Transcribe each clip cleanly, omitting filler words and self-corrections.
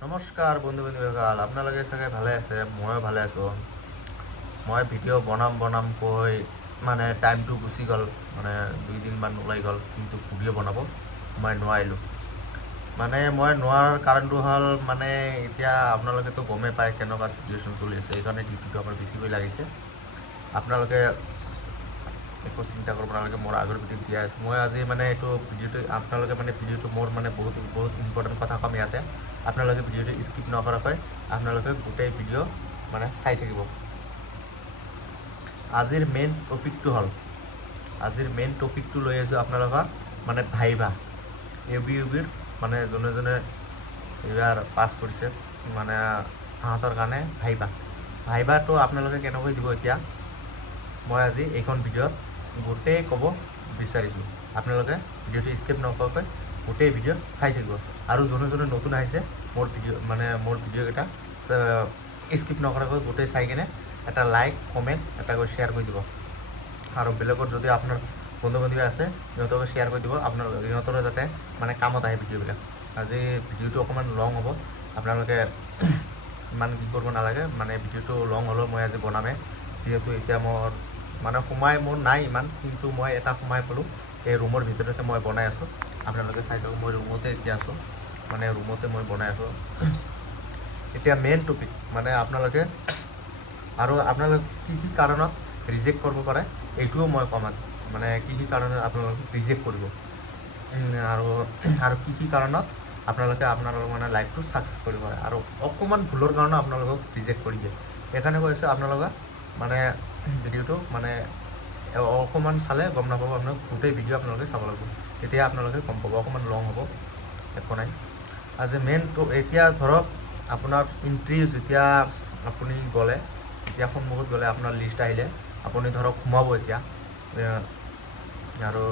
নমস্কাৰ বন্ধু বান্ধৱীসকল, আপোনালোকে চাগে ভালে আছে। ময়ো ভালে আছোঁ। মই ভিডিঅ' বনাম কৈ মানে টাইমটো গুচি গ'ল, মানে 2 দিনমান ওলাই গ'ল, কিন্তু ভিডিঅ' বনাব মই নোৱাৰিলোঁ। মানে মই নোৱাৰাৰ কাৰণটো হ'ল মানে এতিয়া আপোনালোকেতো গমেই পায় কেনেকুৱা চিটুৱেশ্যন চলি আছে, সেইকাৰণে ডিউটিটো আমাৰ বেছিকৈ লাগিছে। আপোনালোকে একো চিন্তা কৰিব নালাগে, মোৰ আগৰ ভিডিঅ'ত দিয়া আছে। মই আজি মানে এইটো ভিডিঅ'টো আপোনালোকে মানে ভিডিঅ'টো মোৰ মানে বহুত ইম্পৰ্টেণ্ট কথা ক'ম ইয়াতে। আপোনালোকে ভিডিঅ'টো স্কিপ নকৰাকৈ আপোনালোকে গোটেই ভিডিঅ' মানে চাই থাকিব। আজিৰ মেইন টপিকটো লৈ আহিছোঁ আপোনালোকৰ মানে ভাইভা। ইউবিৰ মানে যোনে যোনে এইবাৰ পাছ কৰিছে মানে সিহঁতৰ কাৰণে ভাইভাটো আপোনালোকে কেনেকৈ দিব এতিয়া মই আজি এইখন ভিডিঅ'ত গোটেই ক'ব বিচাৰিছোঁ। আপোনালোকে ভিডিঅ'টো স্কিপ নকৰাকৈ গোটেই ভিডিঅ' চাই থাকিব। আৰু যোনে যোনে নতুন আহিছে মোৰ ভিডিঅ'কেইটা স্কিপ নকৰাকৈ গোটেই চাই কিনে এটা লাইক কমেণ্ট এটাকৈ শ্বেয়াৰ কৰি দিব। আৰু বেলেগৰ যদি আপোনাৰ বন্ধু বান্ধৱী আছে সিহঁতকে শ্বেয়াৰ কৰি দিব, সিহঁতৰো যাতে মানে কামত আহে ভিডিঅ'বিলাক। আজি ভিডিঅ'টো অকণমান লং হ'ব, আপোনালোকে ইমান কি কৰিব নালাগে। মানে ভিডিঅ'টো লং হ'লেও মই আজি বনামেই, যিহেতু এতিয়া মোৰ নাই ইমান, কিন্তু মই এটা সোমাই পালোঁ। এই ৰুমৰ ভিতৰতে মই বনাই আছোঁ। আপোনালোকে চাই থাকক, মই ৰুমতে এতিয়া আছোঁ, মানে ৰুমতে মই বনাই আছোঁ। এতিয়া মেইন টপিক মানে আপোনালোকে কি কি কাৰণত ৰিজেক্ট কৰিব পাৰে এইটোও মই ক'ম আজি। মানে কি কি কাৰণত আপোনালোকে ৰিজেক্ট কৰিব আৰু কি কি কাৰণত আপোনালোকে আপোনালোকৰ মানে লাইফটো ছাকচেছ কৰিব পাৰে, আৰু অকণমান ভুলৰ কাৰণে আপোনালোকক ৰিজেক্ট কৰি দিয়ে। সেইকাৰণে কৈ আছোঁ আপোনালোকে মানে ভিডিঅ'টো মানে অকণমান চালে গম নাপাব, আপোনালোক গোটেই ভিডিঅ' আপোনালোকে চাব লাগিব, তেতিয়া আপোনালোকে গম পাব। অকণমান লং হ'ব, একো নাই। আজি মেইনটো এতিয়া ধৰক আপোনাৰ এণ্ট্ৰি যেতিয়া আপুনি গ'লে, এতিয়া সন্মুখত গ'লে আপোনাৰ লিষ্ট আহিলে আপুনি ধৰক সোমাব এতিয়া, আৰু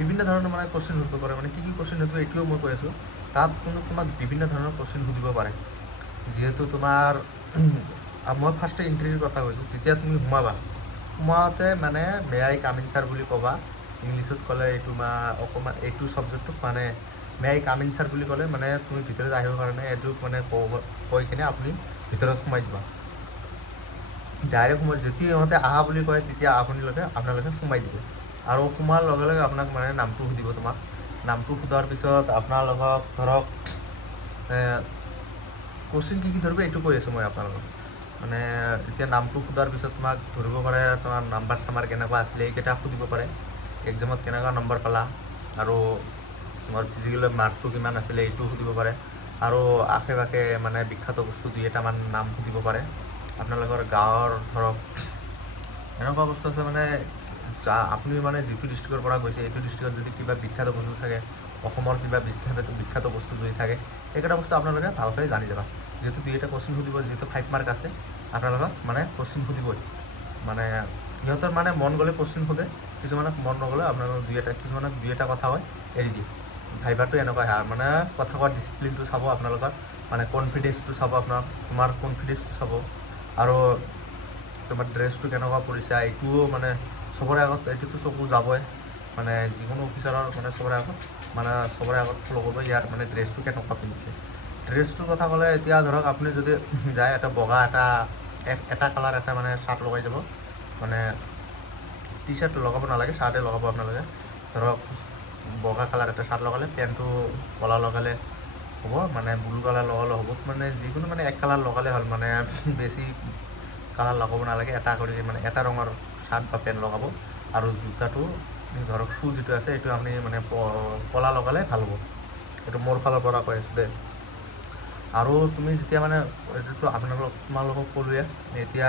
বিভিন্ন ধৰণৰ মানে কুৱেশ্যন সুধিব পাৰে। মানে কি কি কুৱেশ্যন সুধিব এইটোও মই কৈ আছোঁ। তাত কিন্তু তোমাক বিভিন্ন ধৰণৰ কুৱেশ্যন সুধিব পাৰে, যিহেতু তোমাৰ মই ফাৰ্ষ্টে এণ্ট্ৰিৰ কথা কৈছোঁ। যেতিয়া তুমি সোমাওঁতে মানে may I come in sir বুলি ক'বা। ইংলিছত ক'লে এইটো অকণমান এইটো ছাবজেক্টটোক মানে may I come in sir বুলি ক'লে মানে তুমি ভিতৰত আহিবৰ কাৰণে এইটো মানে কৈ কিনে আপুনি ভিতৰত সোমাই দিবা। ডাইৰেক্ট যেতিয়া সিহঁতে আহা বুলি কয় তেতিয়া আপোনালোকে সোমাই দিব। আৰু সোমোৱাৰ লগে লগে আপোনাক মানে নামটো সুধিব। তোমাক নামটো সোধাৰ পিছত আপোনালোকক ধৰক কুৱেশ্যন কি কি ধৰিব এইটো কৈ আছোঁ মই আপোনালোকক। মানে এতিয়া নামটো সোধাৰ পিছত তোমাক ধৰিব পাৰে তোমাৰ নাম্বাৰ চাম্বাৰ কেনেকুৱা আছিলে, এইকেইটা সুধিব পাৰে। এক্সামত কেনেকুৱা নম্বৰ পালা, আৰু তোমাৰ ফিজিকেলৰ মাৰ্কটো কিমান আছিলে এইটো সুধিব পাৰে। আৰু আশে পাশে মানে বিখ্যাত বস্তু 2-এটামান নাম সুধিব পাৰে। আপোনালোকৰ গাঁৱৰ ধৰক এনেকুৱা বস্তু আছে মানে আপুনি মানে যিটো ডিষ্ট্ৰিক্টৰ পৰা গৈছে এইটো ডিষ্ট্ৰিক্টত যদি কিবা বিখ্যাত বস্তু থাকে, অসমৰ কিবা বিখ্যাত বস্তু যদি থাকে, এইকেইটা বস্তু আপোনালোকে ভালকৈ জানি যাবা। যিহেতু 2-এটা কুৱেশ্যন সুধিব, যিহেতু 5 মাৰ্ক আছে, আপোনালোকক মানে কুৱেশ্যন সুধিবই। মানে সিহঁতৰ মানে মন গ'লে কুৱেশ্যন সোধে, কিছুমানক মন নগ'লে আপোনালোকক কিছুমানক 2-এটা কথা হয় এৰি দিয়ে। ভাইভাটো এনেকুৱা মানে কথা কোৱা ডিচিপ্লিনটো চাব আপোনালোকৰ, মানে কনফিডেন্সটো চাব, তোমাৰ কনফিডেন্সটো চাব, আৰু তোমাৰ ড্ৰেছটো কেনেকুৱা পৰিছে এইটোও মানে চবৰে আগত এইটোতো চকু যাবই। মানে যিকোনো অফিচাৰৰ মানে চবৰে আগত ফ'ল' কৰিব ইয়াৰ মানে ড্ৰেছটো কেনেকুৱা পিন্ধিছে। ড্ৰেছটোৰ কথা ক'লে এতিয়া ধৰক আপুনি যদি যায় এটা বগা এটা কালাৰ এটা মানে চাৰ্ট লগাই যাব, মানে টি চাৰ্ট লগাব নালাগে, চাৰ্টে লগাব আপোনালোকে। ধৰক বগা কালাৰ এটা চাৰ্ট লগালে, পেণ্টটো ক'লা লগালে হ'ব, মানে ব্লু কালাৰ লগালে হ'ব, মানে যিকোনো মানে এক কালাৰ লগালে হ'ল। মানে বেছি কালাৰ লগাব নালাগে, এটা কৰি মানে এটা ৰঙৰ চাৰ্ট বা পেণ্ট লগাব। আৰু জোতাটো ধৰক শ্বু যিটো আছে এইটো আপুনি মানে ক'লা লগালে ভাল হ'ব। এইটো মোৰ ফালৰ পৰা কৈ আছোঁ দেই। আৰু তুমি যেতিয়া মানে এইটোতো তোমালোকক ক'লোৱে, এতিয়া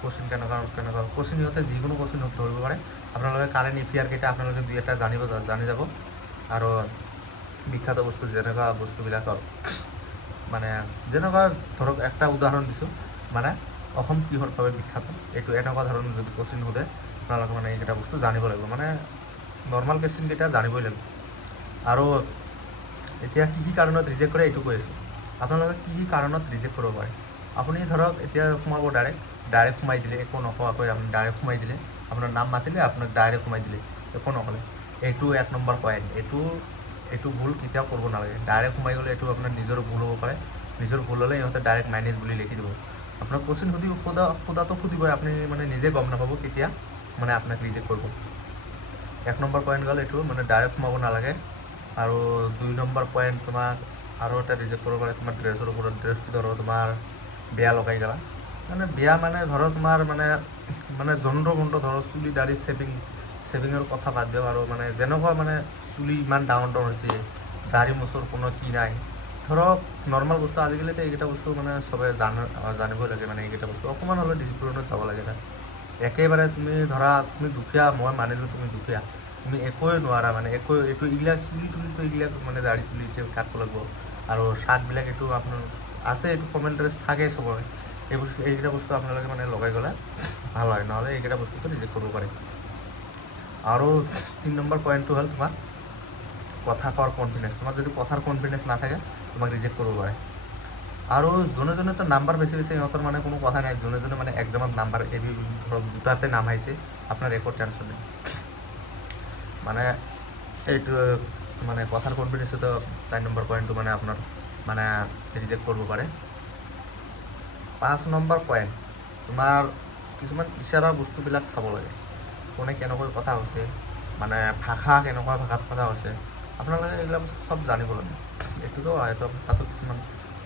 কুৱেশ্যন কেনেকুৱা কুৱেশ্যন সিহঁতে যিকোনো কুৱেশ্যন ধৰিব পাৰে। আপোনালোকে কাৰেণ্ট এফেয়াৰকেইটা আপোনালোকে 2-এটা জানি যাব। আৰু বিখ্যাত বস্তু যেনেকুৱা বস্তুবিলাকৰ মানে যেনেকুৱা ধৰক একটা উদাহৰণ দিছোঁ, মানে অসম কিহৰ বাবে বিখ্যাত, এইটো এনেকুৱা ধৰণৰ যদি কুৱেশ্যন সোধে আপোনালোকে মানে এইকেইটা বস্তু জানিব লাগিব। মানে নৰ্মেল কুৱেশ্যনকেইটা জানিবই লাগিব। আৰু এতিয়া কি কি কাৰণত ৰিজেক্ট কৰে এইটো কৈ আছোঁ। আপোনালোকে কি কি কাৰণত ৰিজেক্ট কৰিব পাৰে। আপুনি ধৰক এতিয়া সোমাব, ডাইৰেক্ট সোমাই দিলে, একো নকোৱাকৈ আপুনি ডাইৰেক্ট সোমাই দিলে, আপোনাৰ নাম মাতিলে আপোনাক ডাইৰেক্ট সোমাই দিলে, একো নক'লে, এইটো 1 নম্বৰ পইণ্ট। এইটো ভুল কেতিয়াও কৰিব নালাগে। ডাইৰেক্ট সোমাই গ'লে এইটো আপোনাৰ নিজৰ ভুল হ'ব পাৰে। নিজৰ ভুল হ'লে ইহঁতে ডাইৰেক্ট মাইনাছ বুলি লিখি দিব। আপোনাক কোৱেশ্যন সোধাটো সুধিবই, আপুনি মানে নিজে গম নাপাব কেতিয়া মানে আপোনাক ৰিজেক্ট কৰিব। 1 নম্বৰ পইণ্ট গ'ল এইটো, মানে ডাইৰেক্ট সোমাব নালাগে। আৰু 2 নম্বৰ পইণ্ট তোমাক আৰু এটা ৰিজেক্ট কৰিব পাৰে তোমাৰ ড্ৰেছৰ ওপৰত। ড্ৰেছটো ধৰক তোমাৰ বেয়া লগাই গ'লা, মানে বেয়া মানে ধৰক তোমাৰ মানে যন্ত্ৰ ধৰক চুলি দাড়ি চেভিঙৰ কথা বাদ দিয়ক, আৰু মানে যেনেকুৱা মানে চুলি ইমান ডাঙৰ হৈছে, দাড়ি মোচৰ কোনো কি নাই, ধৰক নৰ্মেল বস্তু। আজিকালিতো এইকেইটা বস্তু মানে চবে জানিবই লাগে, মানে এইকেইটা বস্তু অকণমান হ'লেও ডিচিপ্লিনত যাব লাগে না। একেবাৰে তুমি ধৰা তুমি দুখীয়া, মই মানিলোঁ তুমি দুখীয়া, তুমি একোৱে নোৱাৰা, মানে এইটো এইবিলাক চুলি তুলিটো এইবিলাক মানে দাড়ি চুলি কাটিব লাগিব। আৰু শ্বাৰ্টবিলাক এইটো আপোনাৰ আছে, এইটো ফৰ্মেল ড্ৰেছ থাকেই চবৰে। এইকেইটা বস্তু আপোনালোকে মানে লগাই গ'লে ভাল হয়, নহ'লে এইকেইটা বস্তুটো ৰিজেক্ট কৰিব পাৰে। আৰু 3 নম্বৰ পইণ্টটো হ'ল তোমাৰ কথা কোৱাৰ কনফিডেঞ্চ। তোমাৰ যদি কথাৰ কনফিডেঞ্চ নাথাকে তোমাক ৰিজেক্ট কৰিব পাৰে। আৰু যোনে নাম্বাৰ বেছি সিহঁতৰ মানে কোনো কথা নাই। যোনে মানে এক্সামত নাম্বাৰ ধৰক 2টাতে নাম আহিছে, আপোনাৰ একো টেনশ্যন নাই। মানে এইটো মানে কথাৰ কনফিডেঞ্চতো 4 নম্বৰ পইণ্টটো মানে আপোনাৰ মানে ৰিজেক্ট কৰিব পাৰে। 5 নম্বৰ পইণ্ট তোমাৰ কিছুমান ইচাৰা বস্তুবিলাক চাব লাগে। কোনে কেনেকৈ কথা কৈছে, মানে ভাষা কেনেকুৱা ভাষাত কথা কৈছে, আপোনালোকে এইবিলাক বস্তু চব জানিব লাগে। এইটোতো ভাষাটো কিছুমান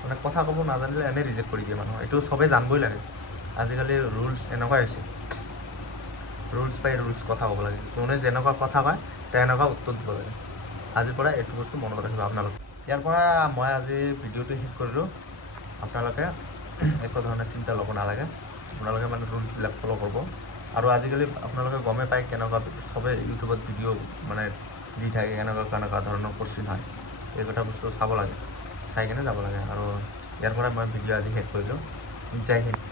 মানে কথা ক'ব নাজানিলে এনেই ৰিজেক্ট কৰি দিয়ে মানুহ, এইটো চবেই জানিবই লাগে। আজিকালি ৰুলছ এনেকুৱা হৈছে, ৰুলছ বাই ৰুলছ কথা ক'ব লাগে। যোনে যেনেকুৱা কথা কয় তেনেকুৱা উত্তৰ দিব লাগে। আজিৰ পৰা এইটো বস্তু মনত ৰাখিব আপোনালোকে। ইয়াৰ পৰা মই আজি ভিডিঅ'টো শেষ কৰিলোঁ। আপোনালোকে একো ধৰণে চিন্তা ল'ব নালাগে, আপোনালোকে মানে ৰুলছবিলাক ফ'ল' কৰিব। আৰু আজিকালি আপোনালোকে গমেই পায় কেনেকুৱা চবেই ইউটিউবত ভিডিঅ' মানে দি থাকে, কেনেকুৱা ধৰণৰ কোৱেশ্যন হয়। এইকেইটা বস্তু চাব লাগে, চাই কিনে যাব লাগে। আৰু ইয়াৰ পৰা মই ভিডিঅ' আজি শেষ কৰিলোঁ। জয় হিন্দ।